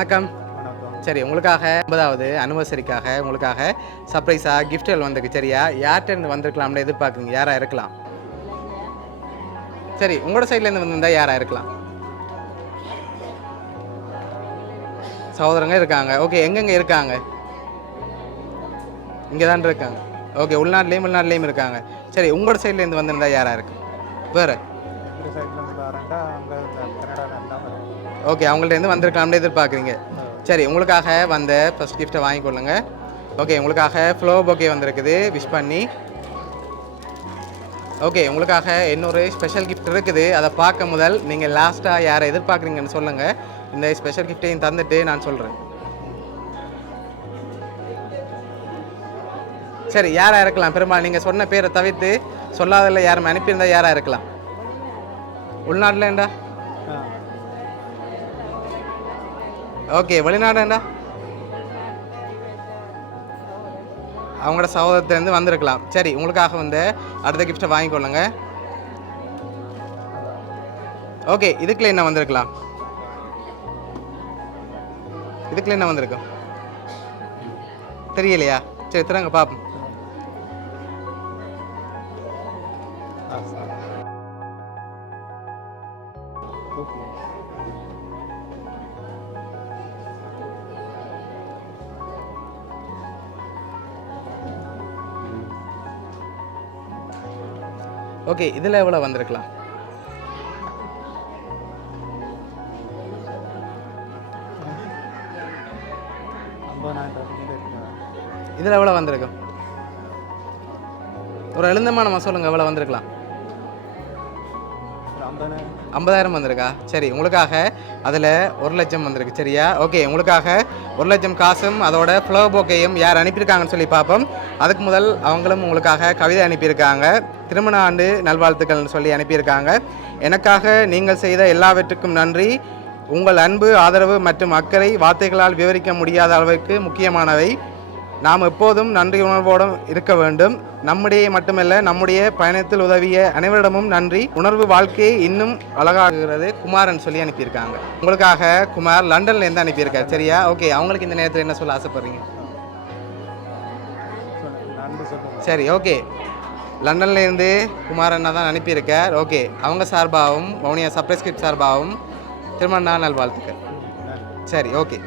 வணக்கம். வணக்கம். சரி, உங்களுக்காக 50வது அனிவர்சரிக்காக உங்களுக்காக சர்ப்ரைஸாக கிஃப்ட்கள் வந்திருக்கு. சரியா, யார்கிட்ட வந்திருக்கலாம்னு எதிர்பார்க்குறீங்க? யாராக இருக்கலாம்? சரி, உங்களோட சைட்லேருந்து வந்திருந்தா யாராக இருக்கலாம்? சகோதரங்க இருக்காங்க. ஓகே, எங்கெங்கே இருக்காங்க? இங்கே தான் இருக்காங்க. ஓகே, வெளிநாட்டிலையும் இருக்காங்க. சரி, உங்களோட சைட்லேருந்து வந்திருந்தா யாராக இருக்கு? வேறு எங்கள் சைட்லேருந்து பாருண்டா அங்கே இந்த கனடாவில் எல்லாம் வரும். ஓகே, அவங்கள்ட்டேருந்து வந்திருக்கலாம்னு எதிர்பார்க்குறீங்க. சரி, உங்களுக்காக வந்த ஃபஸ்ட் கிஃப்ட்டை வாங்கிக்கொள்ளுங்க. ஓகே, உங்களுக்காக ஃப்ளோ பொக்கே வந்திருக்குது விஷ் பண்ணி. ஓகே, உங்களுக்காக இன்னொரு ஸ்பெஷல் கிஃப்ட் இருக்குது. அதை பார்க்க முதல் நீங்கள் லாஸ்ட்டாக யாரை எதிர்பார்க்குறீங்கன்னு சொல்லுங்கள். இந்த ஸ்பெஷல் கிஃப்ட்டையும் தந்துட்டு நான் சொல்கிறேன். சரி, யாராக இருக்கலாம்? பெரும்பாலும் நீங்கள் சொன்ன பேரை தவிர்த்து சொல்லாதில் யாரும் அனுப்பியிருந்தால் யாராக இருக்கலாம்? உள்நாட்டில்ண்டா? ஓகே, வெளிநாடுண்டா? அவங்களோட சகோதரத்துலேருந்து வந்திருக்கலாம். சரி, உங்களுக்காக வந்து அடுத்த கிஃப்ட்டை வாங்கிக்கொள்ளுங்க. ஓகே, இதுக்குள்ள என்ன வந்திருக்கலாம்? இதுக்குள்ள என்ன வந்திருக்கும் தெரியலையா? சரி, திறங்க பார்ப்போம். ஓகே, இதில் எவ்வளோ வந்திருக்கலாம்? இதில் எவ்வளோ வந்திருக்கும்? ஒரு எழுந்தமான சொல்லுங்கள், எவ்வளோ வந்திருக்கலாம்? 50,000 வந்திருக்கா? சரி, உங்களுக்காக அதில் 1,00,000 வந்திருக்கு. சரியா? ஓகே, உங்களுக்காக 1,00,000 காசும் அதோட ஃப்ளவர் பொக்கேயும் யார் அனுப்பியிருக்காங்கன்னு சொல்லி பார்ப்போம். அதுக்கு முதல் அவங்களும் உங்களுக்காக கவிதை அனுப்பியிருக்காங்க. திருமண ஆண்டு நல்வாழ்த்துக்கள்னு சொல்லி அனுப்பியிருக்காங்க. எனக்காக நீங்கள் செய்த எல்லாவற்றுக்கும் நன்றி. உங்கள் அன்பு, ஆதரவு மற்றும் அக்கறை வார்த்தைகளால் விவரிக்க முடியாத அளவுக்கு முக்கியமானவை. நாம் எப்போதும் நன்றி உணர்வோடும் இருக்க வேண்டும். நம்முடைய மட்டுமல்ல, நம்முடைய பயணத்தில் உதவிய அனைவரிடமும் நன்றி. உணர்வு வாழ்க்கையை இன்னும் அழகாகிறது. குமாரன் சொல்லி அனுப்பியிருக்காங்க. உங்களுக்காக குமார் லண்டன்லேருந்து அனுப்பியிருக்காரு. சரியா? ஓகே, அவங்களுக்கு இந்த நேரத்தில் என்ன சொல்ல ஆசைப்படுறீங்க? சரி, ஓகே, லண்டன்லேருந்து குமாரண்ணா தான் அனுப்பியிருக்கார். ஓகே, அவங்க சார்பாகவும் வவுனியா சர்ப்ரைஸ் கிஃப்ட் சார்பாகவும் திருமண நாள் நல்வாழ்த்துக்கள். சரி, ஓகே.